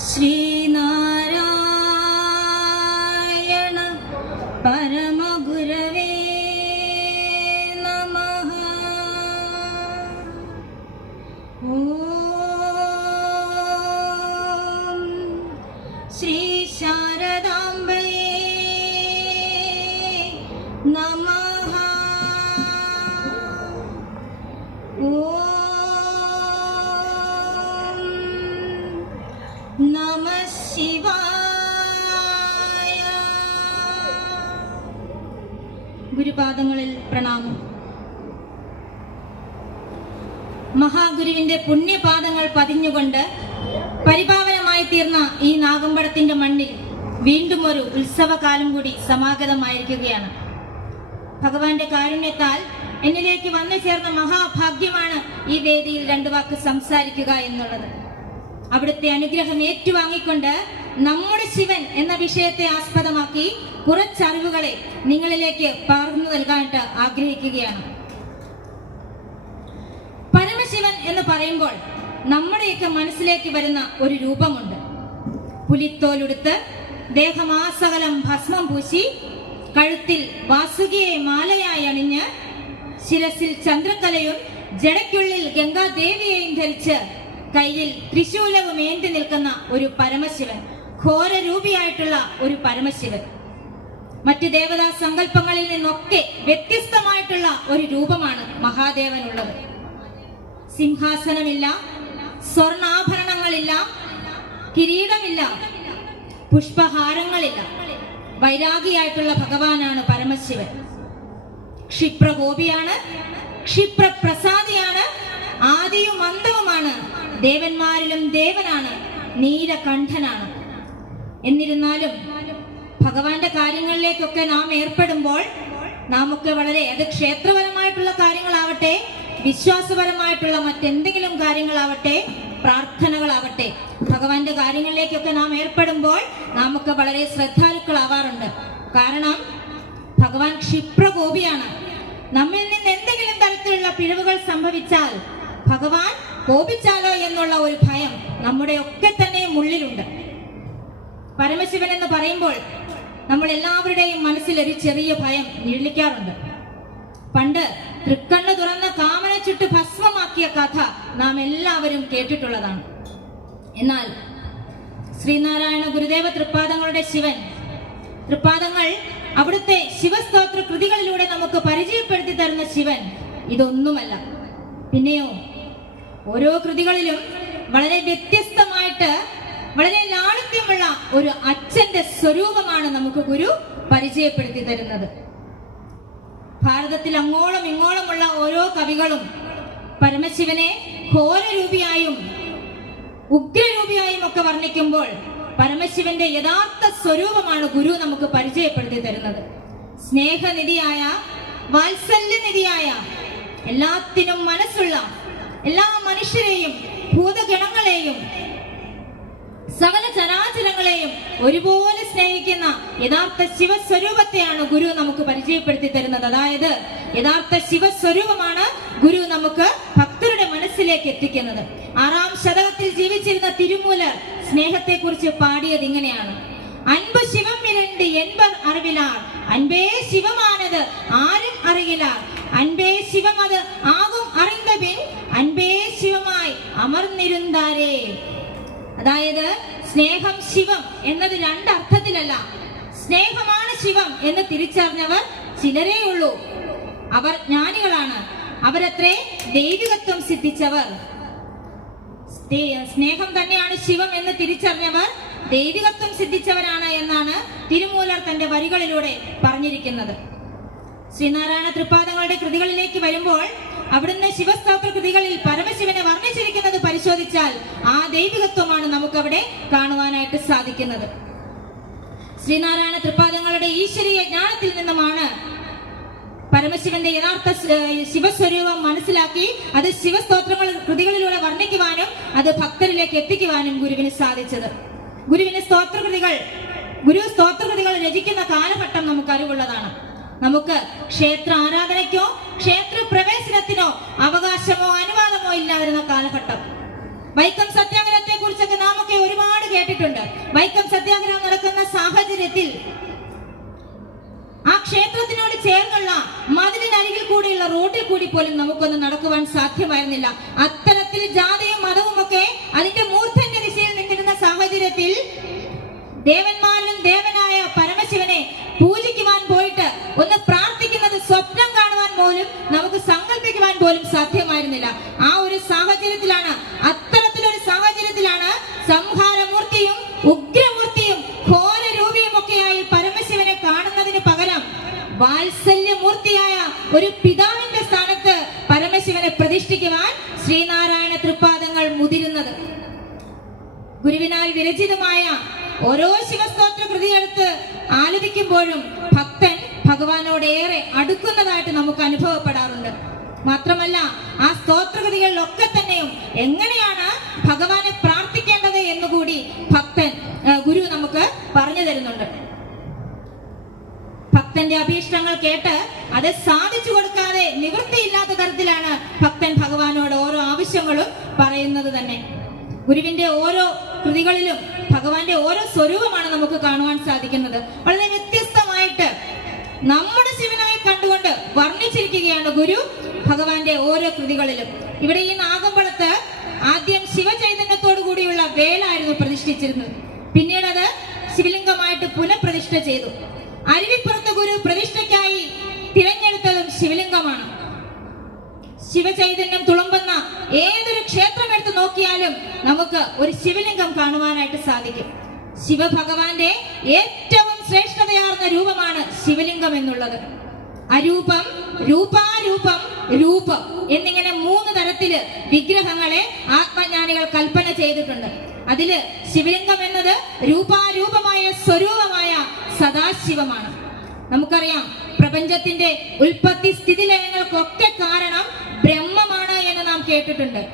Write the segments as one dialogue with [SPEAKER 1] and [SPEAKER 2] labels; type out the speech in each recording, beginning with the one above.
[SPEAKER 1] ശ്രീനാരായണ നാഗമ്പടത്തിന്റെ മണ്ണിൽ വീണ്ടും ഒരു ഉത്സവകാലം കൂടി സമാഗതമായിരിക്കുകയാണ്. ഭഗവാന്റെ കാരുണ്യത്താൽ എന്നിലേക്ക് വന്നു ചേർന്ന മഹാഭാഗ്യമാണ് ഈ വേദിയിൽ രണ്ടു വാക്ക് സംസാരിക്കുക എന്നുള്ളത്. അവിടുത്തെ അനുഗ്രഹം ഏറ്റുവാങ്ങിക്കൊണ്ട് നമ്മുടെ ശിവൻ എന്ന വിഷയത്തെ ആസ്പദമാക്കി കുറച്ചറിവുകളെ നിങ്ങളിലേക്ക് പകർന്നു നൽകാനായിട്ട് ആഗ്രഹിക്കുകയാണ്. പരമശിവൻ എന്ന് പറയുമ്പോൾ നമ്മുടെയൊക്കെ മനസ്സിലേക്ക് വരുന്ന ഒരു രൂപമുണ്ട്. പുലിത്തോലുടുത്ത് ദേഹമാസകലം ഭസ്മം പൂശി കഴുത്തിൽ വാസുകിയെ മാലയായി അണിഞ്ഞ് ശിരസിൽ ചന്ദ്രക്കലയും ജടയ്ക്കുള്ളിൽ ഗംഗാദേവിയെയും ധരിച്ച് കയ്യിൽ ത്രിശൂലവും ഏന്തി നിൽക്കുന്ന ഒരു പരമശിവൻ ഘോരരൂപിയായിട്ടുള്ള ഒരു പരമശിവൻ. മറ്റ് ദേവതാ സങ്കല്പങ്ങളിൽ നിന്നൊക്കെ വ്യത്യസ്തമായിട്ടുള്ള ഒരു രൂപമാണ് മഹാദേവനുള്ളത്. സിംഹാസനമില്ല സ്വർണാഭരണങ്ങളില്ല കിരീടമില്ല. പുഷ്പഹാരങ്ങളില്ല. വൈരാഗിയായിട്ടുള്ള ഭഗവാനാണ് പരമശിവൻ. ക്ഷിപ്രഗോപിയാണ് ക്ഷിപ്രപ്രസാദിയാണ് ആദിയും അന്തവുമാണ് ദേവന്മാരിലും ദേവനാണ് നീലകണ്ഠനാണ്. എന്നിരുന്നാലും ഭഗവാന്റെ കാര്യങ്ങളിലേക്കൊക്കെ നാം ഏർപ്പെടുമ്പോൾ നാമൊക്കെ വളരെ അത് ക്ഷേത്രപരമായിട്ടുള്ള കാര്യങ്ങളാവട്ടെ വിശ്വാസപരമായിട്ടുള്ള മറ്റെന്തെങ്കിലും കാര്യങ്ങളാവട്ടെ പ്രാർത്ഥനകളാവട്ടെ. ഭഗവാന്റെ കാര്യങ്ങളിലേക്കൊക്കെ നാം ഏർപ്പെടുമ്പോൾ നമുക്ക് വളരെ ശ്രദ്ധാലുക്കളാവാറുണ്ട്. കാരണം ഭഗവാൻ ക്ഷിപ്രകോപിയാണ്. നമ്മിൽ നിന്ന് എന്തെങ്കിലും തരത്തിലുള്ള പിഴവുകൾ സംഭവിച്ചാൽ ഭഗവാൻ കോപിച്ചാലോ എന്നുള്ള ഒരു ഭയം നമ്മുടെ ഒക്കെ തന്നെ ഉള്ളിലുണ്ട്. പരമശിവൻ എന്ന് പറയുമ്പോൾ നമ്മൾ എല്ലാവരുടെയും മനസ്സിൽ ഒരു ചെറിയ ഭയം നിഴലിക്കാറുണ്ട് പണ്ട് തൃക്കണ്ണ് തുറന്ന കാമന ചുട്ട് ഭസ്മമാക്കിയ കഥ നാം എല്ലാവരും കേട്ടിട്ടുള്ളതാണ്. എന്നാൽ ശ്രീനാരായണ ഗുരുദേവ തൃപ്പാദങ്ങളുടെ ശിവൻ തൃപ്പാദങ്ങൾ അവിടുത്തെ ശിവസ്തോത്ര കൃതികളിലൂടെ നമുക്ക് പരിചയപ്പെടുത്തി തരുന്ന ശിവൻ ഇതൊന്നുമല്ല. പിന്നെയോ ഓരോ കൃതികളിലും വളരെ വ്യത്യസ്തമായിട്ട് വളരെ ലാളിത്യമുള്ള ഒരു അച്ഛന്റെ സ്വരൂപമാണ് നമുക്ക് ഗുരു പരിചയപ്പെടുത്തി തരുന്നത്. ഭാരതത്തിൽ അങ്ങോളം ഇങ്ങോളമുള്ള ഓരോ കവികളും പരമശിവനെ ഘോരരൂപിയായും ഉഗ്രരൂപിയായും ഒക്കെ വർണിക്കുമ്പോൾ പരമശിവന്റെ യഥാർത്ഥ സ്വരൂപമാണ് ഗുരു നമുക്ക് പരിചയപ്പെടുത്തി തരുന്നത്. സ്നേഹനിധിയായ വാത്സല്യനിധിയായ എല്ലാത്തിനും മനസ്സുള്ള എല്ലാ മനുഷ്യരെയും ഭൂതഗണങ്ങളെയും സകല ചരാചരങ്ങളെയും ഒരുപോലെ സ്നേഹിക്കുന്ന യഥാർത്ഥ ശിവസ്വരൂപത്തെയാണ് ഗുരു നമുക്ക് പരിചയപ്പെടുത്തി തരുന്നത്. അതായത് യഥാർത്ഥ ശിവസ്വരൂപമാണ് ഗുരു നമുക്ക് ഭക്തരുടെ മനസ്സിലേക്ക് എത്തിക്കുന്നത്. ആറാം ശതകത്തിൽ ജീവിച്ചിരുന്ന തിരുമൂലർ സ്നേഹത്തെ കുറിച്ച് പാടിയത് ഇങ്ങനെയാണ്. അൻപ് ശിവം ഇരണ്ട് എൺപർ അറിവിലാർ അൻപേ ശിവമാനത് ആരും അറിയിലാർ. അൻപേ ശിവം അത് ആകും അറിന്തപിൻ പിൻ അൻപേ ശിവമായി അമർന്നിരുന്നാരേ. അതായത് സ്നേഹം ശിവം എന്നത് രണ്ടർത്ഥത്തിലല്ല. സ്നേഹമാണ് ശിവം എന്ന് തിരിച്ചറിഞ്ഞവർ ചിലരേ ഉള്ളൂ. അവർ ജ്ഞാനികളാണ്. അവരത്രേ ദൈവികത്വം സിദ്ധിച്ചവർ. സ്നേഹം തന്നെയാണ് ശിവം എന്ന് തിരിച്ചറിഞ്ഞവർ ദൈവികത്വം സിദ്ധിച്ചവരാണ് എന്നാണ് തിരുമൂലർ തന്റെ വരികളിലൂടെ പറഞ്ഞിരിക്കുന്നത്. ശ്രീനാരായണ തൃപ്പാദങ്ങളുടെ കൃതികളിലേക്ക് വരുമ്പോൾ അവിടുന്ന് ശിവസ്തോത്ര കൃതികളിൽ പരമശിവനെ വർണിച്ചിരിക്കുന്നത് പരിശോധിച്ചാൽ ആ ദൈവികത്വമാണ് നമുക്കവിടെ കാണുവാനായിട്ട് സാധിക്കുന്നത്. ശ്രീനാരായണ തൃപ്പാദങ്ങളുടെ ഈശ്വരീയ ജ്ഞാനത്തിൽ നിന്നുമാണ് പരമശിവന്റെ യഥാർത്ഥ ശിവസ്വരൂപം മനസ്സിലാക്കി അത് ശിവസ്തോത്രങ്ങൾ കൃതികളിലൂടെ വർണിക്കുവാനും അത് ഭക്തരിലേക്ക് എത്തിക്കുവാനും ഗുരുവിന് സാധിച്ചത്. ഗുരുവിന് സ്തോത്രകൃതികൾ ഗുരു സ്തോത്രകൃതികൾ രചിക്കുന്ന കാലഘട്ടം നമുക്ക് അറിവുള്ളതാണ്. നമുക്ക് ക്ഷേത്ര ആരാധനയ്ക്കോ ക്ഷേത്ര പ്രവേശനത്തിനോ അവകാശമോ അനുവാദമോ ഇല്ലാതിരുന്ന കാലഘട്ടം. വൈക്കം സത്യാഗ്രഹത്തെ കുറിച്ചൊക്കെ നാം ഒക്കെ ഒരുപാട് കേട്ടിട്ടുണ്ട്. വൈക്കം സത്യാഗ്രഹം നടക്കുന്ന സാഹചര്യത്തിൽ ആ ക്ഷേത്രത്തിനോട് ചേർന്നുള്ള മതിലിനരികിൽ കൂടിയുള്ള റോഡിൽ കൂടി പോലും നമുക്കൊന്ന് നടക്കുവാൻ സാധ്യമായിരുന്നില്ല. അത്തരത്തിൽ ജാതിയും മതവും ഒക്കെ അതിന്റെ മൂർധന്യ ദിശയിൽ നിന്നിരുന്ന സാഹചര്യത്തിൽ ദേവന്മാരിലും ദേവനായ പരമശിവനെ പൂജിക്കുവാൻ പോയിട്ട് ഒന്ന് പ്രാർത്ഥിക്കുന്നത് സ്വപ്നം പോലും നമുക്ക് സങ്കല്പിക്കുവാൻ പോലും സാധ്യമായിരുന്നില്ല. ആ ഒരു സാഹചര്യത്തിലാണ് അത്തരത്തിലൊരു സാഹചര്യത്തിലാണ് സംഹാരമൂർത്തിയും ഉഗ്രമൂർത്തിയും ഘോരരൂപിയും ഒക്കെയായി പരമശിവനെ കാണുന്നതിന് പകരം വാത്സല്യമൂർത്തിയായ ഒരു പിതാവിന്റെ സ്ഥാനത്ത് പരമശിവനെ പ്രതിഷ്ഠിക്കുവാൻ ശ്രീനാരായണ തൃപ്പാദങ്ങൾ മുതിരുന്നത്. ഗുരുവിനാൽ വിരചിതമായ ഓരോ ശിവസ്തോത്ര കൃതിയെടുത്ത് ആലപിക്കുമ്പോഴും ഭഗവാനോട് ഏറെ അടുക്കുന്നതായിട്ട് നമുക്ക് അനുഭവപ്പെടാറുണ്ട്. മാത്രമല്ല ആ സ്തോത്രകൃതികളിലൊക്കെ തന്നെയും എങ്ങനെയാണ് ഭഗവാനെ പ്രാർത്ഥിക്കേണ്ടത് എന്നുകൂടി ഭക്തൻ ഗുരു നമുക്ക് പറഞ്ഞു തരുന്നുണ്ട്. ഭക്തന്റെ അഭീഷ്ടങ്ങൾ കേട്ട് അത് സാധിച്ചു കൊടുക്കാതെ നിവൃത്തിയില്ലാത്ത തരത്തിലാണ് ഭക്തൻ ഭഗവാനോട് ഓരോ ആവശ്യങ്ങളും പറയുന്നത് തന്നെ. ഗുരുവിന്റെ ഓരോ കൃതികളിലും ഭഗവാന്റെ ഓരോ സ്വരൂപമാണ് നമുക്ക് കാണുവാൻ സാധിക്കുന്നത്. വളരെ വ്യത്യസ്തമായിട്ട് നമ്മുടെ ശിവനായി കണ്ടുകൊണ്ട് വർണിച്ചിരിക്കുകയാണ് ഗുരു ഭഗവാന്റെ ഓരോ കൃതികളിലും. ഇവിടെ ഈ നാഗമ്പളത്ത് ആദ്യം ശിവചൈതന്യത്തോടു കൂടിയുള്ള വേലായിരുന്നു പ്രതിഷ്ഠിച്ചിരുന്നത്. പിന്നീട് അത് ശിവലിംഗമായിട്ട് പുനഃപ്രതിഷ്ഠ ചെയ്തു. അരുവിപ്പുറത്ത് ഗുരു പ്രതിഷ്ഠയ്ക്കായി തിരഞ്ഞെടുത്തതും ശിവലിംഗമാണ്. ശിവചൈതന്യം തുളുമ്പുന്ന ഏതൊരു ക്ഷേത്രം എടുത്ത് നോക്കിയാലും നമുക്ക് ഒരു ശിവലിംഗം കാണുവാനായിട്ട് സാധിക്കും. ശിവഭഗവാന്റെ ഏറ്റവും ശ്രേഷ്ഠതയാർന്ന രൂപമാണ് ശിവലിംഗം എന്നുള്ളത്. അരൂപം രൂപാരൂപം രൂപം എന്നിങ്ങനെ മൂന്ന് തരത്തിൽ വിഗ്രഹങ്ങളെ ആത്മജ്ഞാനികൾ കൽപ്പന ചെയ്തിട്ടുണ്ട്. അതിൽ ശിവലിംഗം എന്നത് രൂപാരൂപമായ സ്വരൂപമായ സദാശിവമാണ്. നമുക്കറിയാം പ്രപഞ്ചത്തിന്റെ ഉൽപ്പത്തി സ്ഥിതി ലയങ്ങൾക്കൊക്കെ കാരണം ബ്രഹ്മമാണ് എന്ന് നാം കേട്ടിട്ടുണ്ട്.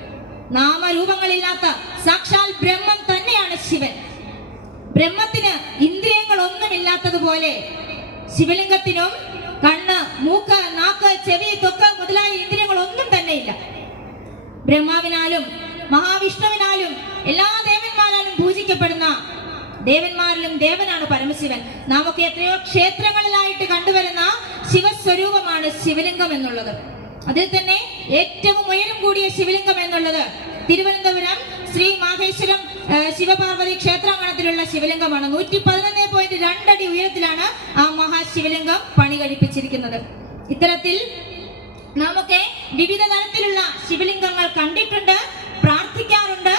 [SPEAKER 1] നാമരൂപങ്ങളില്ലാത്ത സാക്ഷാൽ ബ്രഹ്മം തന്നെയാണ് ശിവൻ. ബ്രഹ്മത്തിന് ഇന്ദ്രിയങ്ങൾ ഒന്നുമില്ലാത്തതുപോലെ ശിവലിംഗത്തിനും കണ്ണ് മൂക്ക് നാക്ക് ചെവി തൊക്ക് മുതലായ ഇന്ദ്രിയങ്ങൾ ഒന്നും തന്നെ ഇല്ല. ബ്രഹ്മാവിനാലും മഹാവിഷ്ണുവിനാലും എല്ലാ ദേവന്മാരാലും പൂജിക്കപ്പെടുന്ന ദേവന്മാരിലും ദേവനാണ് പരമശിവൻ. നാം ഒക്കെ എത്രയോ ക്ഷേത്രങ്ങളിലായിട്ട് കണ്ടുവരുന്ന ശിവസ്വരൂപമാണ് ശിവലിംഗം എന്നുള്ളത്. അതിൽ തന്നെ ഏറ്റവും ഉയരം കൂടിയ ശിവലിംഗം എന്നുള്ളത് തിരുവനന്തപുരം ശ്രീ മാഹേശ്വരം ശിവപാർവതി ക്ഷേത്രാങ്കണത്തിലുള്ള ശിവലിംഗമാണ്. നൂറ്റി പതിനൊന്ന് പോയിന്റ് രണ്ടടി ഉയരത്തിലാണ് ആ മഹാശിവലിംഗം പണി കഴിപ്പിച്ചിരിക്കുന്നത്. ഇത്തരത്തിൽ നമുക്ക് വിവിധ തരത്തിലുള്ള ശിവലിംഗങ്ങൾ കണ്ടിട്ടുണ്ട് പ്രാർത്ഥിക്കാറുണ്ട്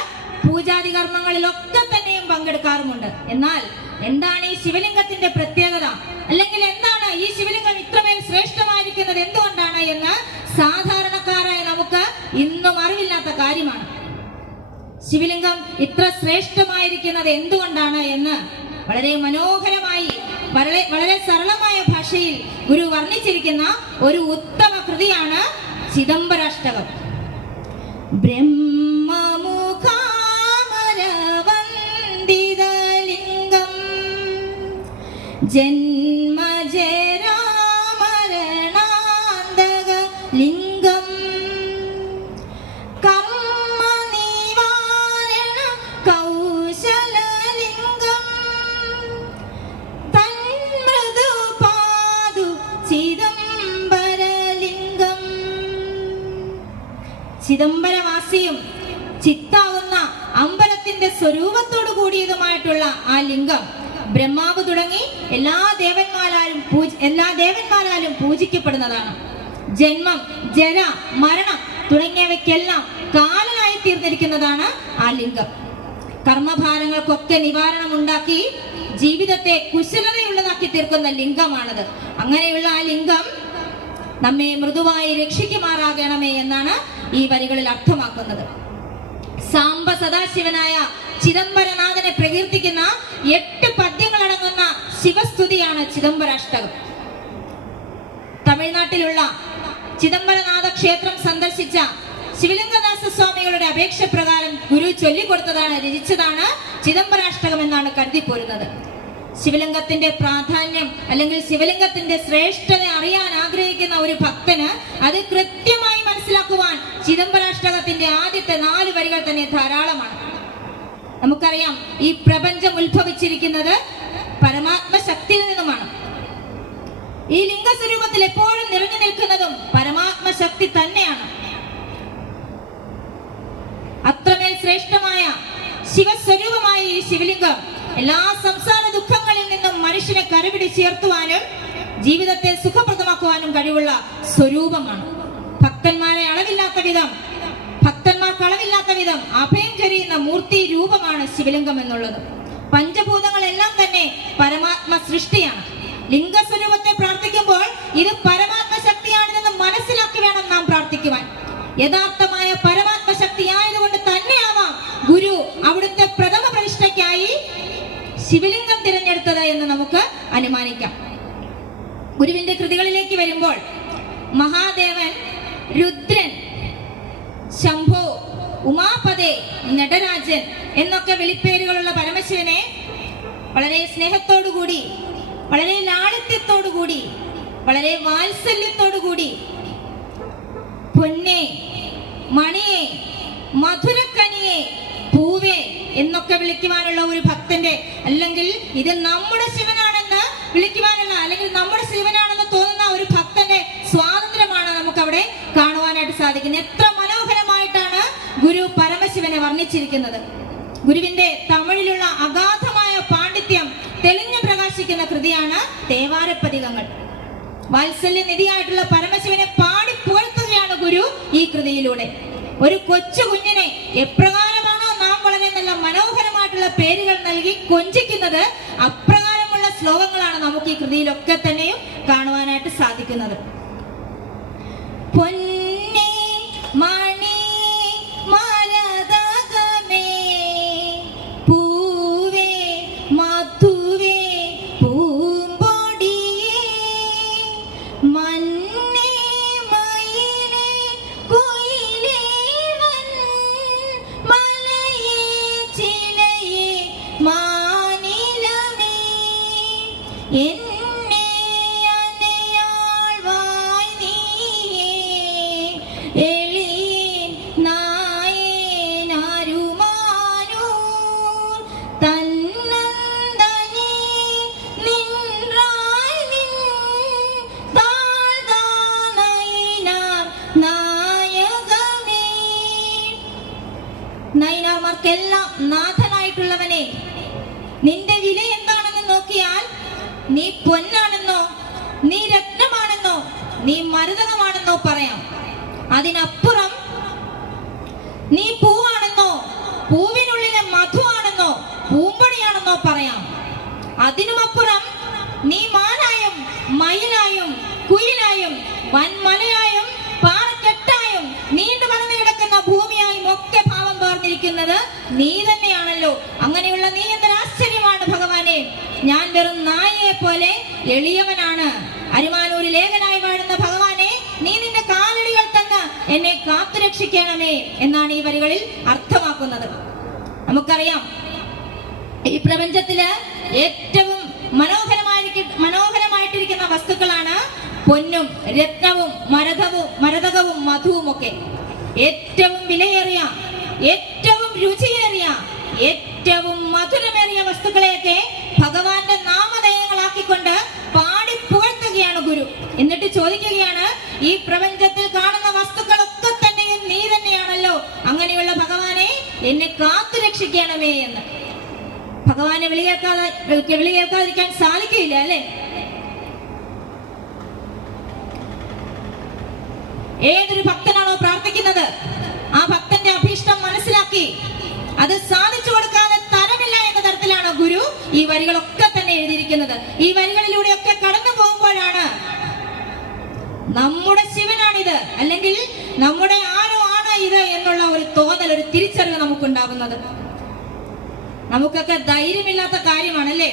[SPEAKER 1] പൂജാതി കർമ്മങ്ങളിലൊക്കെ തന്നെയും പങ്കെടുക്കാറുമുണ്ട്. എന്നാൽ എന്താണ് ഈ ശിവലിംഗത്തിന്റെ പ്രത്യേകത? അല്ലെങ്കിൽ എന്താണ് ഈ ശിവലിംഗം ഇത്രമേൽ ശ്രേഷ്ഠമായിരിക്കുന്നത് എന്തുകൊണ്ടാണ് എന്ന് സാധാരണക്കാരായ നമുക്ക് ഇന്നും അറിവില്ലാത്ത കാര്യമാണ്. ശിവലിംഗം ഇത്ര ശ്രേഷ്ഠമായിരിക്കുന്നത് എന്തുകൊണ്ടാണ് എന്ന് വളരെ മനോഹരമായി വളരെ വളരെ സരളമായ ഭാഷയിൽ ഗുരു വർണിച്ചിരിക്കുന്ന ഒരു ഉത്തമ കൃതിയാണ് ചിദംബരാഷ്ടകം. ബ്രഹ്മമുഖാമരവന്ദിതലിംഗം ജന്മജരാമരണാന്തക ചിദംബരവാസിയും ചിത്താവുന്ന അമ്പലത്തിന്റെ സ്വരൂപത്തോടു കൂടിയതുമായിട്ടുള്ള ആ ലിംഗം. ബ്രഹ്മാവ് തുടങ്ങി എല്ലാ ദേവന്മാരാലും പൂജ എല്ലാ ദേവന്മാരാലും പൂജിക്കപ്പെടുന്നതാണ്. ജന്മം ജന മരണം തുടങ്ങിയവയ്ക്കെല്ലാം കാലനായി തീർന്നിരിക്കുന്നതാണ് ആ ലിംഗം. കർമ്മഭാരങ്ങൾക്കൊക്കെ നിവാരണം ഉണ്ടാക്കി ജീവിതത്തെ കുശലതയുള്ളതാക്കി തീർക്കുന്ന ലിംഗമാണത്. അങ്ങനെയുള്ള ആ ലിംഗം നമ്മെ മൃദുവായി രക്ഷിക്കുമാറാകണമേ എന്നാണ് ഈ വരികളിൽ അർത്ഥമാക്കുന്നത്. സാംബ സദാശിവനായ ചിദംബരനാഥനെ പ്രകീർത്തിക്കുന്ന എട്ട് പദ്യങ്ങൾ അടങ്ങുന്ന ശിവസ്തുതിയാണ് ചിദംബരാഷ്ടകം. തമിഴ്നാട്ടിലുള്ള ചിദംബരനാഥ ക്ഷേത്രം സന്ദർശിച്ച ശിവലിംഗദാസ സ്വാമികളുടെ അപേക്ഷ പ്രകാരം ഗുരു ചൊല്ലിക്കൊടുത്തതാണ് രചിച്ചതാണ് ചിദംബരാഷ്ടകം എന്നാണ് കരുതിപ്പോരുന്നത്. ശിവലിംഗത്തിന്റെ പ്രാധാന്യം അല്ലെങ്കിൽ ശിവലിംഗത്തിന്റെ ശ്രേഷ്ഠത അറിയാൻ ആഗ്രഹിക്കുന്ന ഒരു ഭക്തന് അത് കൃത്യമായി മനസ്സിലാക്കുവാൻ ചിദംബരാഷ്ടകത്തിന്റെ ആദ്യത്തെ നാല് വരികൾ തന്നെ ധാരാളമാണ്. നമുക്കറിയാം ഈ പ്രപഞ്ചം ഉത്ഭവിച്ചിരിക്കുന്നത് പരമാത്മ ശക്തിയിൽ നിന്നുമാണ്. ഈ ലിംഗസ്വരൂപത്തിൽ എപ്പോഴും നിറഞ്ഞു നിൽക്കുന്നതും പരമാത്മ ശക്തി തന്നെയാണ്. അത്രമേൽ ശ്രേഷ്ഠമായ ശിവസ്വരൂപമായ ഈ ശിവലിംഗം എല്ലാ സംസാര ദുഃഖങ്ങളിൽ നിന്നും മനുഷ്യനെ കരുപിടിച്ചുയർത്തുവാനും ജീവിതത്തെ സുഖപ്രദമാക്കുവാനും കഴിവുള്ള സ്വരൂപമാണ്. ഭക്തന്മാരെ അളവില്ലാത്ത വിധം ഭക്തന്മാർക്ക് അളവില്ലാത്ത വിധം അഭയം ചൊരിയുന്ന മൂർത്തി രൂപമാണ് ശിവലിംഗം എന്നുള്ളത്. പഞ്ചഭൂതങ്ങളെല്ലാം തന്നെ പരമാത്മ സൃഷ്ടിയാണ് ലിംഗസ്വരൂപത്തെ പ്രാർത്ഥിക്കുമ്പോൾ ഇത് പരമാത്മ ശക്തിയാണെന്ന് മനസ്സിലാക്കി വേണം നാം പ്രാർത്ഥിക്കുവാൻ. യഥാർത്ഥമായ പരമാത്മ ശക്തി ആയതുകൊണ്ട് തന്നെയാവാം ഗുരു അവിടുത്തെ പ്രഥമ പ്രതിഷ്ഠയ്ക്കായി ശിവലിംഗം തിരഞ്ഞെടുത്തത് എന്ന് നമുക്ക് അനുമാനിക്കാം. ഗുരുവിന്റെ കൃതികളിലേക്ക് വരുമ്പോൾ മഹാദേവൻ രുദ്രൻ ശംഭോ ഉമാപതേ നടരാജൻ എന്നൊക്കെ വിളിപ്പേരുകളുള്ള പരമശിവനെ വളരെ സ്നേഹത്തോടുകൂടി വളരെ ലാളിത്യത്തോടുകൂടി വളരെ വാത്സല്യത്തോടുകൂടി പൊന്നെ മണിയെ മധുരക്കനിയെ പൂവേ എന്നൊക്കെ വിളിക്കുവാനുള്ള ഒരു ഭക്തന്റെ അല്ലെങ്കിൽ ഇത് നമ്മുടെ ശിവനാണെന്ന് വിളിക്കുവാനുള്ള അല്ലെങ്കിൽ നമ്മുടെ ശിവനാണെന്ന് തോന്നുന്ന ഒരു ഭക്തന്റെ സ്വാതന്ത്ര്യമാണ് നമുക്ക് അവിടെ കാണുവാനായിട്ട് സാധിക്കുന്നത്. എത്ര മനോഹരമായിട്ടാണ് ഗുരു പരമശിവനെ വർണിച്ചിരിക്കുന്നത്. ഗുരുവിന്റെ തമിഴിലുള്ള അഗാധമായ പാണ്ഡിത്യം തെളിഞ്ഞു പ്രകാശിക്കുന്ന കൃതിയാണ് ദേവാരപ്പതികങ്ങൾ. വാത്സല്യ നിധിയായിട്ടുള്ള പരമശിവനെ പാടി പുകഴ്ത്തുകയാണ് ഗുരു ഈ കൃതിയിലൂടെ. ഒരു കൊച്ചു കുഞ്ഞിനെ എപ്രകാരമാണോ വളരെ നല്ല മനോഹരമായിട്ടുള്ള പേരുകൾ നൽകി കൊഞ്ചിക്കുന്നത് അപ്രകാരമുള്ള ശ്ലോകങ്ങളാണ് നമുക്ക് ഈ കൃതിയിലൊക്കെ തന്നെയും കാണുവാനായിട്ട് സാധിക്കുന്നത്. നയനാർമാർക്കെല്ലാം നാഥനായിട്ടുള്ളവനെ. നിന്റെ വില എന്താണെന്ന് നോക്കിയാൽ നീ പൊന്നാണെന്നോ നീ രത്നമാണെന്നോ നീ മരുതകമാണെന്നോ പറയാം. അതിനപ്പുറം നീ പൂവാണെന്നോ പൂവിനുള്ളിലെ മധുവാണെന്നോ പൂമ്പണിയാണെന്നോ പറയാം. അതിനുമപ്പുറം നീ മാനായും മയിലായും കുയിലായും വൻമലയായും പാറക്കെട്ടായും നീണ്ടു പരന്നു കിടക്കുന്ന ഭൂമിയായും ഒക്കെ ഭാവം തോർന്നിരിക്കുന്നത് നീ തന്നെയാണല്ലോ അങ്ങനെയുള്ള നീ എന്തൊരു ആശ്ചര്യമാണ് ഭഗവാനെ ഞാൻ വെറും നായയെ പോലെ എളിയവനാണ് അരുമാനൂരിൽ ഏകനായി വാഴുന്ന ഭഗവാനെ നീ നിന്റെ കാലടികൾ തന്ന് എന്നെ കാത്തുരക്ഷിക്കണമേ എന്നാണ് വരികളിൽ അർത്ഥമാക്കുന്നത്. നമുക്കറിയാം ഈ പ്രപഞ്ചത്തിൽ ഏറ്റവും മനോഹരമായിരിക്ക മനോഹരമായിട്ടിരിക്കുന്ന വസ്തുക്കളാണ് പൊന്നും രത്നവും മരതവും മരതകവും മധുവും ഒക്കെ ഏറ്റവും വിലയേറിയ ഏറ്റവും രുചിയേറിയ ഏറ്റവും മധുരമേറിയ വസ്തുക്കളെയൊക്കെ ഭഗവാന്റെ നാമധേയങ്ങളാക്കിക്കൊണ്ട് പാടി പുകഴ്ത്തുകയാണ് ഗുരു. എന്നിട്ട് ചോദിക്കുകയാണ് ഈ പ്രപഞ്ചത്തിൽ കാണുന്ന തന്നെയും നീ തന്നെയാണല്ലോ. അങ്ങനെയുള്ള ഭഗവാനെ എന്നെ കാത്തു രക്ഷിക്കണമേ എന്ന്. ഭഗവാനെ വിളിയേൽക്കാതെ വിളിയേൽക്കാതിരിക്കാൻ സാധിക്കില്ല അല്ലേ? ഏതൊരു ഭക്തനാണോ പ്രാർത്ഥിക്കുന്നത്? ആ ഭക്തന്റെ അഭീഷ്ടം മനസ്സിലാക്കി. അത് സാധിച്ചു കൊടുക്കാതെ തരമില്ല എന്ന തരത്തിലാണ് ഗുരു ഈ വരികളൊക്കെ തന്നെ എഴുതിയിരിക്കുന്നത്. ഈ വരികളിലൂടെ ഒക്കെ കടന്നു പോകുമ്പോഴാണ് നമ്മുടെ ശിവനാണിത്. അല്ലെങ്കിൽ നമ്മുടെ ആ ഇത് എന്നുള്ള ഒരു തോന്നൽ ഒരു തിരിച്ചറിവ് നമുക്കുണ്ടാകുന്നത്. നമുക്കൊക്കെ ധൈര്യമില്ലാത്ത കാര്യമാണ് അല്ലേ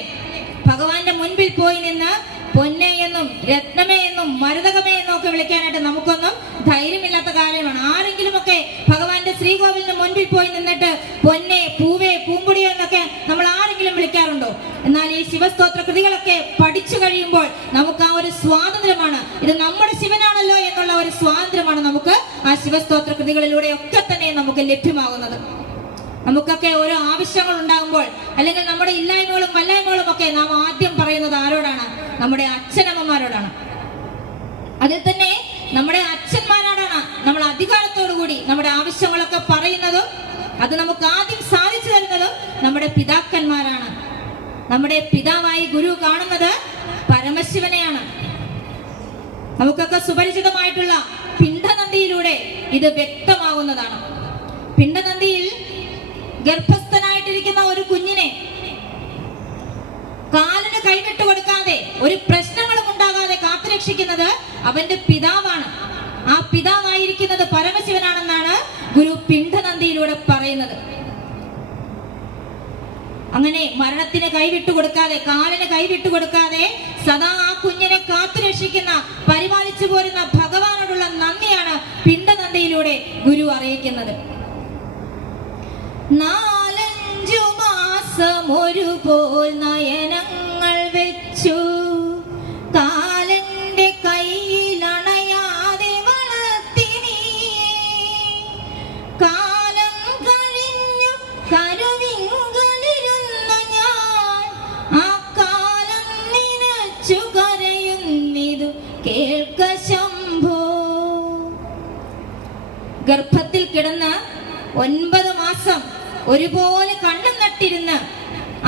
[SPEAKER 1] ഭഗവാന്റെ മുൻപിൽ പോയി നിന്ന് പൊന്നെ എന്നും രത്നമേ എന്നും മരുതകമേ എന്നും ഒക്കെ വിളിക്കാനായിട്ട് നമുക്കൊന്നും ധൈര്യമില്ലാത്ത കാര്യമാണ്. ആരെങ്കിലും ഒക്കെ ഭഗവാന്റെ ശ്രീകോവിലിന് മുൻപിൽ പോയി നിന്നിട്ട് പൊന്നെ പൂവേ പൂമ്പുടിയോ എന്നൊക്കെ നമ്മൾ ആരെങ്കിലും വിളിക്കാറുണ്ടോ? എന്നാൽ ഈ ശിവസ്തോത്ര കൃതികളൊക്കെ പഠിച്ചു കഴിയുമ്പോൾ നമുക്ക് ആ ഒരു സ്വാതന്ത്ര്യമാണ്. ഇത് നമ്മുടെ ശിവനാണല്ലോ എന്നുള്ള ഒരു സ്വാതന്ത്ര്യമാണ് നമുക്ക് ആ ശിവസ്തോത്ര കൃതികളിലൂടെ ഒക്കെ തന്നെ നമുക്ക് ലഭ്യമാകുന്നത്. നമുക്കൊക്കെ ഓരോ ആവശ്യങ്ങൾ ഉണ്ടാകുമ്പോൾ അല്ലെങ്കിൽ നമ്മുടെ ഇല്ലായ്മകളും വല്ലായ്മകളും ഒക്കെ നാം ആദ്യം പറയുന്നത് ആരോടാണ്? നമ്മുടെ അച്ഛനമ്മമാരോടാണ്. അതിൽ തന്നെ നമ്മുടെ അച്ഛന്മാരോടാണ് നമ്മൾ അധികാരത്തോടു കൂടി നമ്മുടെ ആവശ്യങ്ങളൊക്കെ പറയുന്നതും അത് നമുക്ക് ആദ്യം സാധിച്ചു തരുന്നതും നമ്മുടെ പിതാക്കന്മാരാണ് നമ്മുടെ പിതാവായി ഗുരു കാണുന്നത് പരമശിവനെയാണ്. നമുക്കൊക്കെ സുപരിചിതമായിട്ടുള്ള പിണ്ഡനന്ദിയിലൂടെ ഇത് വ്യക്തമാകുന്നതാണ് പിണ്ഡനന്ദിയിൽ ഗർഭസ്ഥനായിട്ടിരിക്കുന്ന ഒരു കുഞ്ഞിനെ കാലിന് കൈവിട്ട് കൊടുക്കാതെ ഒരു പ്രശ്നങ്ങളും ഉണ്ടാകാതെ കാത്തുരക്ഷിക്കുന്നത് അവന്റെ പിതാവാണ്. ആ പിതാവായിരിക്കുന്നത് പരമശിവനാണെന്നാണ് ഗുരു പിണ്ഡനന്ദിയിലൂടെ പറയുന്നത്. അങ്ങനെ മരണത്തിന് കൈവിട്ടു കൊടുക്കാതെ കാലിന് കൈവിട്ടു കൊടുക്കാതെ സദാ ആ കുഞ്ഞിനെ കാത്തു രക്ഷിക്കുന്ന പരിപാലിച്ചു പോരുന്ന ഭഗവാനോടുള്ള നന്ദിയാണ് പിണ്ടനന്ദയിലൂടെ ഗുരു അറിയിക്കുന്നത്. നാലഞ്ചു മാസം ഒരു പോൽ നയനങ്ങൾ വെച്ചു. ഒൻപത് മാസം ഒരുപോലെ കണ്ണും നട്ടിരുന്ന്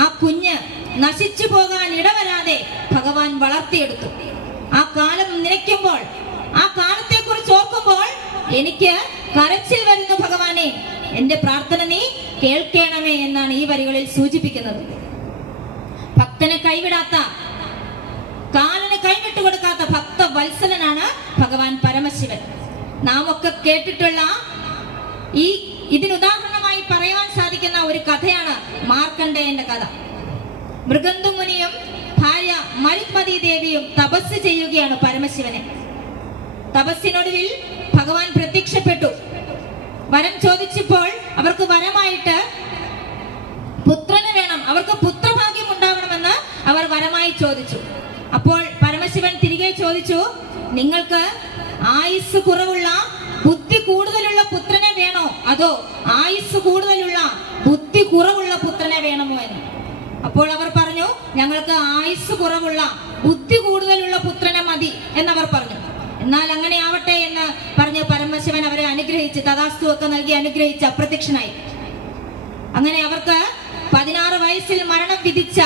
[SPEAKER 1] ആ കുഞ്ഞ് നശിച്ചു പോകാൻ ഇടവരാതെ ഭഗവാൻ വളർത്തിയെടുത്തു. ആ കാലം നിലയ്ക്കുമ്പോൾ ആ കാലത്തെ കുറിച്ച് ഓർക്കുമ്പോൾ എനിക്ക് കരച്ചിൽ വരുന്നു ഭഗവാനെ. എന്റെ പ്രാർത്ഥന നീ കേൾക്കണമേ എന്നാണ് ഈ വരികളിൽ സൂചിപ്പിക്കുന്നത്. ഭക്തനെ കൈവിടാത്ത കാലന് കൈവിട്ടു കൊടുക്കാത്ത ഭക്ത വത്സലനാണ് ഭഗവാൻ പരമശിവൻ. നാം ഒക്കെ കേട്ടിട്ടുള്ള ഈ ഇതിനുദാഹരണമായി പറയാൻ സാധിക്കുന്ന ഒരു കഥയാണ് മാർക്കണ്ഡേയന്റെ കഥ. മൃഗന്തുമുനിയും ഭാര്യ മരുത്മതി ദേവിയും തപസ് ചെയ്യുകയാണ് പരമശിവനെ. തപസ്സിനൊടുവിൽ ഭഗവാൻ പ്രത്യക്ഷപ്പെട്ടു. വരം ചോദിച്ചപ്പോൾ അവർക്ക് വരമായിട്ട് പുത്രന് വേണം അവർക്ക് പുത്രഭാഗ്യം ഉണ്ടാവണമെന്ന് അവർ വരമായി ചോദിച്ചു. അപ്പോൾ പരമശിവൻ തിരികെ ചോദിച്ചു നിങ്ങൾക്ക് ആയുസ് കുറവുള്ള ബുദ്ധി കൂടുതലുള്ള പുത്രനെ അതോ ആയുസ് കൂടുതലുള്ള ബുദ്ധി കുറവുള്ള പുത്രനെ വേണമോ എന്ന് അപ്പോൾ അവർ പറഞ്ഞു ഞങ്ങൾക്ക് ആയുസ് കുറവുള്ള ബുദ്ധി കൂടുതലുള്ള പുത്രനെ മതി എന്നവർ പറഞ്ഞു. എന്നാൽ അങ്ങനെ ആവട്ടെ എന്ന് പറഞ്ഞ് പരമശിവൻ അവരെ അനുഗ്രഹിച്ച് തഥാസ്തു ഒക്കെ നൽകി അനുഗ്രഹിച്ച് അപ്രത്യക്ഷനായി. അങ്ങനെ അവർക്ക് പതിനാറ് വയസ്സിൽ മരണം വിധിച്ച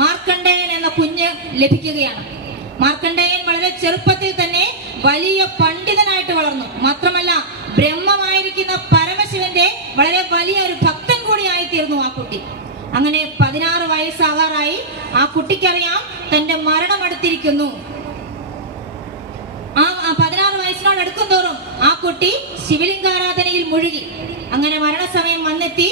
[SPEAKER 1] മാർക്കണ്ഡേയൻ എന്ന കുഞ്ഞ് ലഭിക്കുകയാണ്. മാർക്കണ്ഡേയൻ വളരെ ചെറുപ്പത്തിൽ തന്നെ വലിയ പണ്ഡിതനായിട്ട് വളർന്നു. മാത്രമല്ല ബ്രഹ്മമായിരിക്കുന്ന പരമശിവന്റെ വളരെ വലിയ ഒരു ഭക്തൻ കൂടിയായി തീർന്നു ആ കുട്ടി. അങ്ങനെ പതിനാറ് വയസ്സാകാറായി ആ കുട്ടിക്കറിയാം തന്റെ മരണം അടുത്തിരിക്കുന്നു. ആ പതിനാറ് വയസ്സിനോട് അടുക്കും തോറും ആ കുട്ടി ശിവലിംഗാരാധനയിൽ മുഴുകി. അങ്ങനെ മരണസമയം വന്നെത്തി.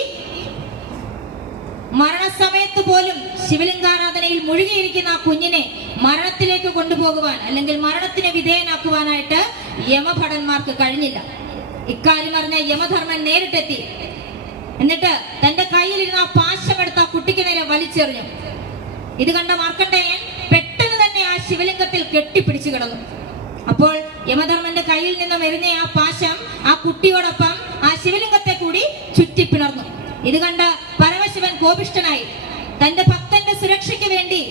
[SPEAKER 1] മരണസമയത്ത് പോലും ശിവലിംഗാരാധനയിൽ മുഴുകിയിരിക്കുന്ന ആ കുഞ്ഞിനെ മരണത്തിലേക്ക് കൊണ്ടുപോകുവാൻ അല്ലെങ്കിൽ മരണത്തിന് വിധേയനാക്കുവാനായിട്ട് യമഭടന്മാർക്ക് കഴിഞ്ഞില്ല. ഇക്കാര്യം അറിഞ്ഞ യമധർമ്മൻ നേരിട്ടെത്തി. എന്നിട്ട് തന്റെ കയ്യിലിരുന്ന ആ പാശമെടുത്ത് ആ കുട്ടിക്ക് നേരെ വലിച്ചെറിഞ്ഞു. ഇത് കണ്ട മാർക്കട്ടയൻ പെട്ടെന്ന് തന്നെ ആ ശിവലിംഗത്തിൽ കെട്ടിപ്പിടിച്ചു കിടന്നു. അപ്പോൾ യമധർമ്മന്റെ കയ്യിൽ നിന്നും എറിഞ്ഞ ആ പാശം ആ കുട്ടിയോടൊപ്പം ആ ശിവലിംഗത്തെ കൂടി ചുറ്റിപ്പിണർന്നു. ഇത് കണ്ട പരമശിവൻ കോപിഷ്ടനായി തന്റെ ഭക്തന്റെ സുരക്ഷയ്ക്ക് വേണ്ടി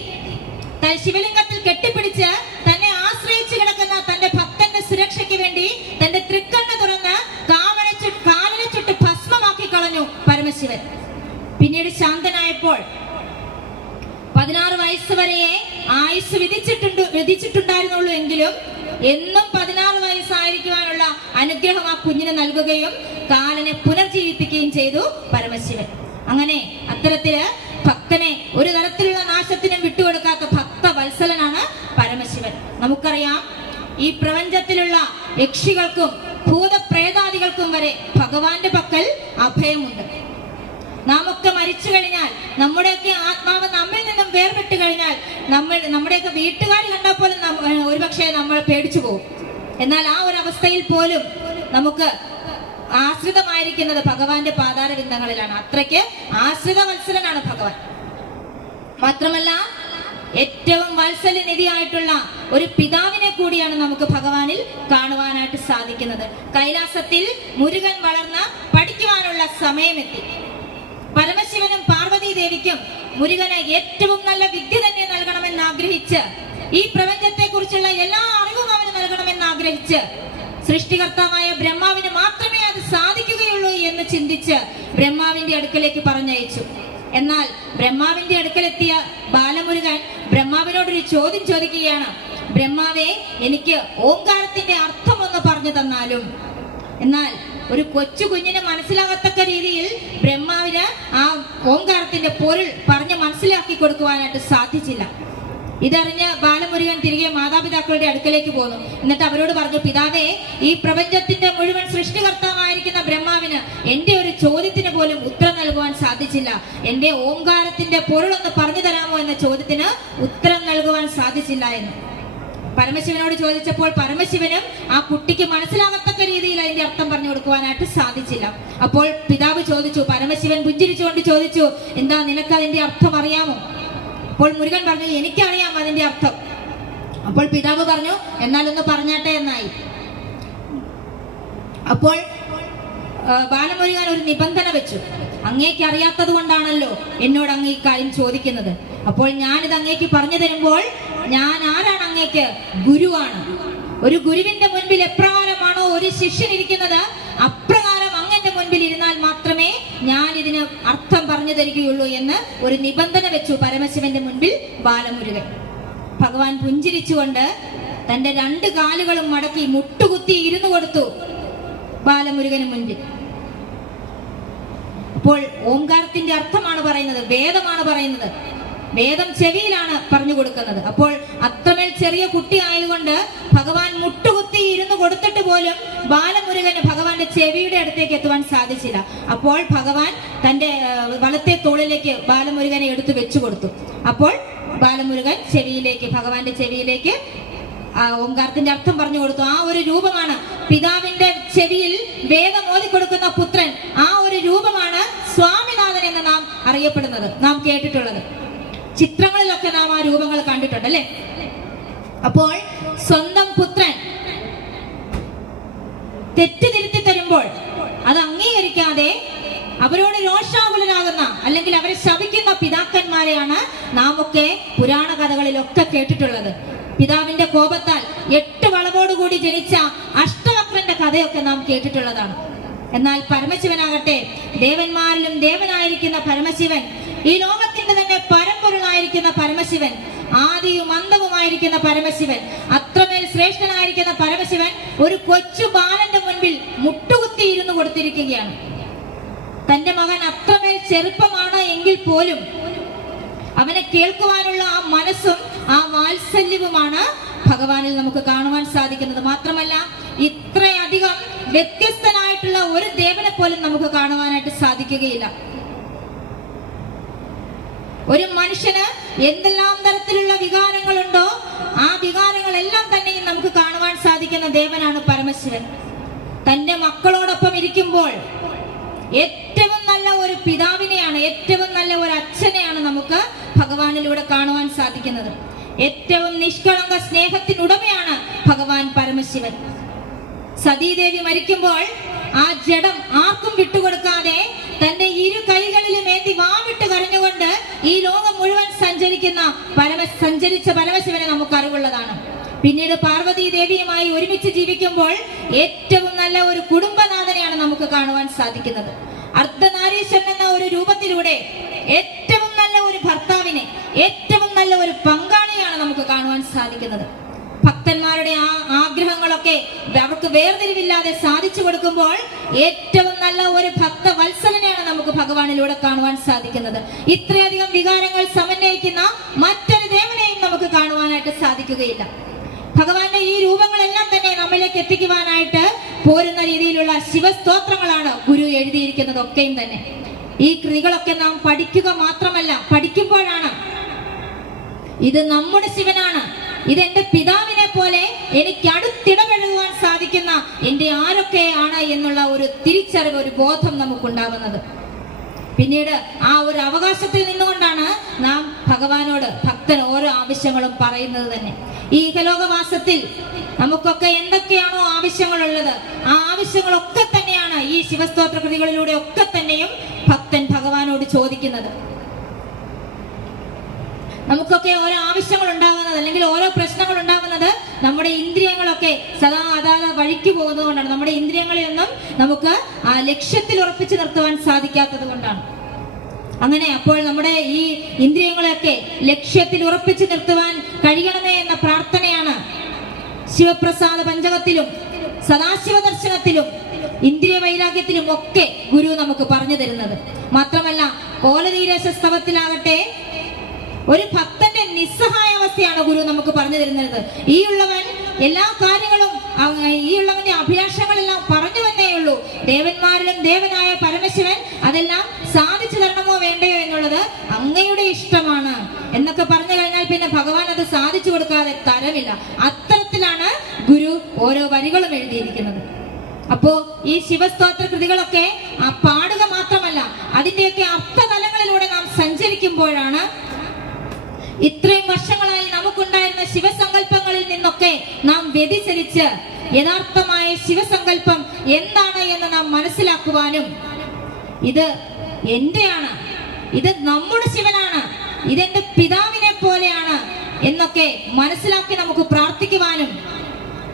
[SPEAKER 1] ശിവലിംഗത്തിൽ കെട്ടിപ്പിടിച്ച് തന്നെ ആശ്രയിച്ചു കിടക്കുന്ന തന്റെ ഭക്തന്റെ സുരക്ഷയ്ക്ക് വേണ്ടി പരമശിവൻ പിന്നീട് ശാന്തനായപ്പോൾ പതിനാറ് വയസ്സ് വരെയെ ആയുസ് വിധിച്ചിട്ടുണ്ട് വിധിച്ചിട്ടുണ്ടായിരുന്നുള്ളൂ എങ്കിലും എന്നും പതിനാറ് വയസ്സായിരിക്കുവാനുള്ള അനുഗ്രഹം ആ കുഞ്ഞിന് നൽകുകയും കാലനെ പുനർജീവിപ്പിക്കുകയും ചെയ്തു പരമശിവൻ. അങ്ങനെ അത്തരത്തിൽ ഭക്തനെ ഒരു തരത്തിലുള്ള നാശത്തിനും വിട്ടുകൊടുക്കാത്ത ഭക്ത വത്സലനാണ് പരമശിവൻ. നമുക്കറിയാം ഈ പ്രപഞ്ചത്തിലുള്ള യക്ഷികൾക്കും ഭൂതപ്രേതാദികൾക്കും വരെ ഭഗവാന്റെ പക്കൽ അഭയമുണ്ട്. നാം ഒക്കെ മരിച്ചു കഴിഞ്ഞാൽ നമ്മുടെയൊക്കെ ആത്മാവ് നമ്മിൽ നിന്നും വേർപെട്ട് കഴിഞ്ഞാൽ നമ്മൾ നമ്മുടെയൊക്കെ വീട്ടുകാർ കണ്ടാൽ പോലും ഒരുപക്ഷെ നമ്മൾ പേടിച്ചു പോകും. എന്നാൽ ആ ഒരു അവസ്ഥയിൽ പോലും നമുക്ക് ആശ്രിതമായിരിക്കുന്നത് ഭഗവാന്റെ പാതാര ബിന്ദങ്ങളിലാണ് അത്രയ്ക്ക് ആശ്രിത വത്സലനാണ് ഭഗവാൻ. മാത്രമല്ല ഏറ്റവും വാത്സല്യനിധിയായിട്ടുള്ള ഒരു പിതാവിനെ കൂടിയാണ് നമുക്ക് ഭഗവാനിൽ കാണുവാനായിട്ട് സാധിക്കുന്നത്. കൈലാസത്തിൽ മുരുകൻ വളർന്ന പഠിക്കുവാനുള്ള സമയമെത്തി. അപ്പോഴേക്കും മുരുകന് ഏറ്റവും നല്ല വിദ്യ തന്നെ നൽകണമെന്ന് ആഗ്രഹിച്ച് ഈ പ്രപഞ്ചത്തെ കുറിച്ചുള്ള എല്ലാ അറിവും അവന് നൽകണമെന്ന് ആഗ്രഹിച്ച് സൃഷ്ടികർത്താവായ ബ്രഹ്മാവിന് മാത്രമേ അത് സാധിക്കുകയുള്ളൂ എന്ന് ചിന്തിച്ച് ബ്രഹ്മാവിന്റെ അടുക്കലേക്ക് പറഞ്ഞയച്ചു. എന്നാൽ ബ്രഹ്മാവിന്റെ അടുക്കലെത്തിയ ബാലമുരുകൻ ബ്രഹ്മാവിനോടൊരു ചോദ്യം ചോദിക്കുകയാണ്. ബ്രഹ്മാവേ എനിക്ക് ഓംകാരത്തിന്റെ അർത്ഥം ഒന്ന് പറഞ്ഞു തന്നാലും. എന്നാൽ ഒരു കൊച്ചു കുഞ്ഞിന് മനസ്സിലാകത്തക്ക രീതിയിൽ ബ്രഹ്മാവിന് ആ ഓങ്കാരത്തിന്റെ പൊരുൾ പറഞ്ഞ് മനസ്സിലാക്കി കൊടുക്കുവാനായിട്ട് സാധിച്ചില്ല. ഇതറിഞ്ഞ് ബാലമുരുകൻ തിരികെ മാതാപിതാക്കളുടെ അടുക്കലേക്ക് പോന്നു. എന്നിട്ട് അവരോട് പറഞ്ഞു പിതാവേ ഈ പ്രപഞ്ചത്തിന്റെ മുഴുവൻ സൃഷ്ടികർത്താവായിരിക്കുന്ന ബ്രഹ്മാവിന് എന്റെ ഒരു ചോദ്യത്തിന് പോലും ഉത്തരം നൽകുവാൻ സാധിച്ചില്ല. എന്റെ ഓങ്കാരത്തിന്റെ പൊരുളൊന്ന് പറഞ്ഞു തരാമോ എന്ന ചോദ്യത്തിന് ഉത്തരം നൽകുവാൻ സാധിച്ചില്ല എന്ന്. പരമശിവനോട് ചോദിച്ചപ്പോൾ പരമശിവനും ആ കുട്ടിക്ക് മനസ്സിലാകത്തക്ക രീതിയിൽ അതിന്റെ അർത്ഥം പറഞ്ഞു കൊടുക്കുവാനായിട്ട് സാധിച്ചില്ല. അപ്പോൾ പിതാവ് ചോദിച്ചു പരമശിവൻ പുഞ്ചിരിച്ചുകൊണ്ട് ചോദിച്ചു എന്താ നിനക്ക് അതിന്റെ അർത്ഥം അറിയാമോ? അപ്പോൾ മുരുകൻ പറഞ്ഞു എനിക്കറിയാം അതിന്റെ അർത്ഥം. അപ്പോൾ പിതാവ് പറഞ്ഞു എന്നാൽ ഒന്ന് പറഞ്ഞാട്ടെ എന്നായി. അപ്പോൾ ബാലമുരുകൻ ഒരു നിബന്ധന വെച്ചു. അങ്ങേക്ക് അറിയാത്തത് കൊണ്ടാണല്ലോ എന്നോട് അങ്ങ് ഈ കാര്യം ചോദിക്കുന്നത്. അപ്പോൾ ഞാനിത് അങ്ങേക്ക് പറഞ്ഞു തരുമ്പോൾ ഞാൻ ആരാണ് അങ്ങേക്ക്? ഗുരുവാണ്. ഒരു ഗുരുവിന്റെ മുൻപിൽ എപ്രകാരമാണോ ഒരു ശിഷ്യൻ ഇരിക്കുന്നത് അപ്രകാരം അങ്ങന്റെ മുൻപിൽ ഇരുന്നാൽ മാത്രമേ ഞാൻ ഇതിന് അർത്ഥം പറഞ്ഞു തരികയുള്ളൂ എന്ന് ഒരു നിബന്ധന വെച്ചു പരമശിവന്റെ മുൻപിൽ ബാലമുരുകൻ. ഭഗവാൻ പുഞ്ചിരിച്ചുകൊണ്ട് തന്റെ രണ്ട് കാലുകളും മടക്കി മുട്ടുകുത്തി ഇരുന്നു കൊടുത്തു ബാലമുരുകന് മുൻപിൽ. അപ്പോൾ ഓംകാരത്തിന്റെ അർത്ഥമാണ് പറയുന്നത് വേദമാണ് പറയുന്നത്. വേദം ചെവിയിലാണ് പറഞ്ഞു കൊടുക്കുന്നത്. അപ്പോൾ അത്രമേൽ ചെറിയ കുട്ടി ആയതുകൊണ്ട് ഭഗവാൻ മുട്ടുകുത്തി ഇരുന്ന് കൊടുത്തിട്ട് പോലും ബാലമുരുകന് ഭഗവാന്റെ ചെവിയുടെ അടുത്തേക്ക് എത്തുവാൻ സാധിച്ചില്ല. അപ്പോൾ ഭഗവാൻ തന്റെ വലത്തെ തോളിലേക്ക് ബാലമുരുകനെ എടുത്തു വെച്ചു കൊടുത്തു. അപ്പോൾ ബാലമുരുകൻ ചെവിയിലേക്ക് ഭഗവാന്റെ ചെവിയിലേക്ക് ഓംകാരത്തിന്റെ അർത്ഥം പറഞ്ഞു കൊടുത്തു. ആ ഒരു രൂപമാണ് പിതാവിന്റെ ചെവിയിൽ വേദം ഓതി കൊടുക്കുന്ന പുത്രൻ. ആ ഒരു രൂപമാണ് സ്വാമിനാഥൻ എന്ന് നാം അറിയപ്പെടുന്നത്. നാം കേട്ടിട്ടുള്ളത്. ചിത്രങ്ങളിലൊക്കെ നാം ആ രൂപങ്ങൾ കണ്ടിട്ടുണ്ട് അല്ലേ? അപ്പോൾ സ്വന്തം പുത്രൻ തെറ്റ് തിരുത്തി തരുമ്പോൾ അത് അംഗീകരിക്കാതെ അവരോട് രോഷാകുലനാകുന്ന അല്ലെങ്കിൽ അവരെ ശപിക്കുന്ന പിതാക്കന്മാരെയാണ് നാം ഒക്കെ പുരാണ കഥകളിലൊക്കെ കേട്ടിട്ടുള്ളത്. പിതാവിന്റെ കോപത്താൽ എട്ട് വളവോടുകൂടി ജനിച്ച അഷ്ടവക്രന്റെ കഥയൊക്കെ നാം കേട്ടിട്ടുള്ളതാണ്. എന്നാൽ പരമശിവനാകട്ടെ ദേവന്മാരിലും ദേവനായിരിക്കുന്ന പരമശിവൻ ഈ ലോകത്തിന്റെ തന്നെ പരമ്പൊരുളായിരിക്കുന്ന പരമശിവൻ ആദിയും അന്തവുമായിരിക്കുന്ന പരമശിവൻ അത്രമേൽ ശ്രേഷ്ഠനായിരിക്കുന്ന പരമശിവൻ ഒരു കൊച്ചു ബാലന്റെ മുൻപിൽ മുട്ടുകുത്തി ഇരുന്നു കൊടുത്തിരിക്കുകയാണ്. തന്റെ മകൻ അത്രമേൽ ചെറുപ്പമാണ് എങ്കിൽ പോലും അവനെ കേൾക്കുവാനുള്ള ആ മനസ്സും ആ വാത്സല്യവുമാണ് ഭഗവാനിൽ നമുക്ക് കാണുവാൻ സാധിക്കുന്നത്. മാത്രമല്ല ഇത്രയധികം വ്യത്യസ്തനായിട്ടുള്ള ഒരു ദേവനെ പോലും നമുക്ക് കാണുവാനായിട്ട് സാധിക്കുകയില്ല. ഒരു മനുഷ്യന് എന്തെല്ലാം തരത്തിലുള്ള വികാരങ്ങളുണ്ടോ ആ വികാരങ്ങളെല്ലാം തന്നെയും നമുക്ക് കാണുവാൻ സാധിക്കുന്ന ദേവനാണ് പരമശിവൻ. തന്റെ മക്കളോടൊപ്പം ഇരിക്കുമ്പോൾ ഏറ്റവും നല്ല ഒരു പിതാവിനെയാണ് ഏറ്റവും നല്ല ഒരു അച്ഛനെയാണ് നമുക്ക് ഭഗവാനിലൂടെ കാണുവാൻ സാധിക്കുന്നത്. ഏറ്റവും നിഷ്കളങ്ക സ്നേഹത്തിനുടമയാണ് ഭഗവാൻ പരമശിവൻ. സതീദേവി മരിക്കുമ്പോൾ ആ ജഡം ആർക്കും വിട്ടുകൊടുക്കാതെ തന്റെ ഇരു കൈകളിലും ഏന്തി വാവിട്ട് കരഞ്ഞുകൊണ്ട് ഈ ലോകം മുഴുവൻ സഞ്ചരിക്കുന്ന പരമ സഞ്ചരിച്ച പരമശിവനെ നമുക്ക് അറിവുള്ളതാണ്. പിന്നീട് പാർവതി ദേവിയുമായി ഒരുമിച്ച് ജീവിക്കുമ്പോൾ ഏറ്റവും നല്ല ഒരു കുടുംബനാഥനെയാണ് നമുക്ക് കാണുവാൻ സാധിക്കുന്നത്. അർദ്ധനാരീശ്വരൻ എന്ന ഒരു രൂപത്തിലൂടെ ഏറ്റവും നല്ല ഒരു ഭർത്താവിനെ ഏറ്റവും നല്ല ഒരു പങ്കാളിയാണ് നമുക്ക് കാണുവാൻ സാധിക്കുന്നത്. ഭക്തന്മാരുടെ ആ ആഗ്രഹങ്ങളൊക്കെ അവർക്ക് വേർതിരിവില്ലാതെ സാധിച്ചു കൊടുക്കുമ്പോൾ ഏറ്റവും നല്ല ഒരു ഭക്ത വത്സലനെയാണ് നമുക്ക് ഭഗവാനിലൂടെ കാണുവാൻ സാധിക്കുന്നത്. ഇത്രയധികം വികാരങ്ങൾ സമന്വയിക്കുന്ന മറ്റൊരു ദേവനെയും നമുക്ക് കാണുവാനായിട്ട് സാധിക്കുകയില്ല. ഭഗവാന്റെ ഈ രൂപങ്ങളെല്ലാം തന്നെ നമ്മിലേക്ക് എത്തിക്കുവാനായിട്ട് പോരുന്ന രീതിയിലുള്ള ശിവസ്തോത്രങ്ങളാണ് ഗുരു എഴുതിയിരിക്കുന്നത് ഒക്കെയും തന്നെ. ഈ കൃതികളൊക്കെ നാം പഠിക്കുക മാത്രമല്ല പഠിക്കുമ്പോഴാണ് ഇത് നമ്മുടെ ശിവനാണ്. ഇത് എന്റെ പിതാവിനെ പോലെ എനിക്ക് അടുത്തിടപഴകുവാൻ സാധിക്കുന്ന എന്റെ ആരൊക്കെയാണ് എന്നുള്ള ഒരു തിരിച്ചറിവ് ഒരു ബോധം നമുക്കുണ്ടാവുന്നത് പിന്നീട് ആ ഒരു അവകാശത്തിൽ നിന്നുകൊണ്ടാണ് നാം ഭഗവാനോട് ഭക്തൻ ഓരോ ആവശ്യങ്ങളും പറയുന്നത് തന്നെ. ഈ ഇഹലോകവാസത്തിൽ നമുക്കൊക്കെ എന്തൊക്കെയാണോ ആവശ്യങ്ങളുള്ളത് ആ ആവശ്യങ്ങളൊക്കെ തന്നെയാണ് ഈ ശിവസ്തോത്ര കൃതികളിലൂടെ ഒക്കെ തന്നെയും ഭക്തൻ ഭഗവാനോട് ചോദിക്കുന്നത്. നമുക്കൊക്കെ ഓരോ ആവശ്യങ്ങൾ ഉണ്ടാകുന്നത് അല്ലെങ്കിൽ ഓരോ പ്രശ്നങ്ങൾ ഉണ്ടാകുന്നത് നമ്മുടെ ഇന്ദ്രിയങ്ങളൊക്കെ സദാ അതാത് വഴിക്ക് പോകുന്നത് കൊണ്ടാണ് നമ്മുടെ ഇന്ദ്രിയങ്ങളെയൊന്നും നമുക്ക് ആ ലക്ഷ്യത്തിൽ ഉറപ്പിച്ചു നിർത്തുവാൻ സാധിക്കാത്തത് കൊണ്ടാണ്. അങ്ങനെ അപ്പോൾ നമ്മുടെ ഈ ഇന്ദ്രിയങ്ങളെയൊക്കെ ലക്ഷ്യത്തിൽ ഉറപ്പിച്ചു നിർത്തുവാൻ കഴിയണമേ എന്ന പ്രാർത്ഥനയാണ് ശിവപ്രസാദ പഞ്ചകത്തിലും സദാശിവ ദർശനത്തിലും ഇന്ദ്രിയ വൈരാഗ്യത്തിലും ഒക്കെ ഗുരു നമുക്ക് പറഞ്ഞു തരുന്നത്. മാത്രമല്ല കോലതീരശസ്തവത്തിലാകട്ടെ ഒരു ഭക്തന്റെ നിസ്സഹായാവസ്ഥയാണ് ഗുരു നമുക്ക് പറഞ്ഞു തരുന്നത്. ഈ ഉള്ളവൻ എല്ലാ കാര്യങ്ങളും ഈ ഉള്ളവന്റെ അഭിലാഷങ്ങളെല്ലാം പറഞ്ഞു വന്നേ ഉള്ളൂ. ദേവന്മാരിലും ദേവനായ പരമശിവൻ അതെല്ലാം സാധിച്ചു തരണമോ വേണ്ടയോ എന്നുള്ളത് അങ്ങയുടെ ഇഷ്ടമാണ്. എന്നൊക്കെ പറഞ്ഞു കഴിഞ്ഞാൽ പിന്നെ ഭഗവാൻ അത് സാധിച്ചു കൊടുക്കാതെ തരമില്ല. അത്തരത്തിലാണ് ഗുരു ഓരോ വരികളും എഴുതിയിരിക്കുന്നത്. അപ്പോ ഈ ശിവസ്തോത്ര കൃതികളൊക്കെ ആ പാടുക മാത്രമല്ല അതിന്റെയൊക്കെ അർത്ഥതലങ്ങളിലൂടെ നാം സഞ്ചരിക്കുമ്പോഴാണ് ഇത്രയും വർഷങ്ങളായി നമുക്കുണ്ടായിരുന്ന ശിവസങ്കല്പങ്ങളിൽ നിന്നൊക്കെ നാം വ്യതിചലിച്ച് യഥാർത്ഥമായ ശിവസങ്കല്പം എന്താണ് എന്ന് നാം മനസ്സിലാക്കുവാനും ഇത് എന്റെയാണ്. ഇത് നമ്മുടെ ശിവനാണ്. ഇതെന്റെ പിതാവിനെ പോലെയാണ് എന്നൊക്കെ മനസ്സിലാക്കി നമുക്ക് പ്രാർത്ഥിക്കുവാനും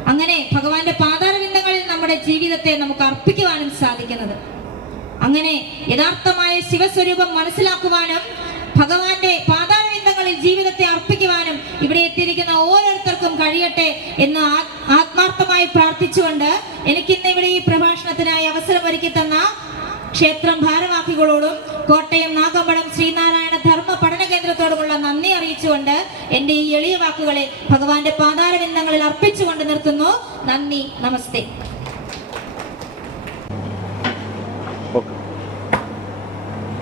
[SPEAKER 1] അങ്ങനെ ഭഗവാന്റെ പാതാരവിന്ദങ്ങളിൽ നമ്മുടെ ജീവിതത്തെ നമുക്ക് അർപ്പിക്കുവാനും സാധിക്കുന്നത്. അങ്ങനെ യഥാർത്ഥമായ ശിവസ്വരൂപം മനസ്സിലാക്കുവാനും ഭഗവാന്റെ പാതാരവിന്ദങ്ങളിൽ ജീവിതത്തെ അർപ്പിക്കുവാനും ഇവിടെ എത്തിയിരിക്കുന്ന ഓരോരുത്തർക്കും കഴിയട്ടെ എന്ന് ആത്മാർത്ഥമായി പ്രാർത്ഥിച്ചുകൊണ്ട് എനിക്ക് ഇന്ന് ഇവിടെ ഈ പ്രഭാഷണത്തിനായി അവസരം ഒരുക്കി തന്ന ക്ഷേത്രം ഭാരവാഹികളോടും കോട്ടയം നാഗമ്പടം ശ്രീനാരായണ ധർമ്മ പഠന കേന്ദ്രത്തോടുമുള്ള നന്ദി അറിയിച്ചുകൊണ്ട് എന്റെ ഈ എളിയ വാക്കുകളെ ഭഗവാന്റെ പാതാരവിന്ദങ്ങളിൽ അർപ്പിച്ചുകൊണ്ട് നിർത്തുന്നു. നന്ദി നമസ്തേ.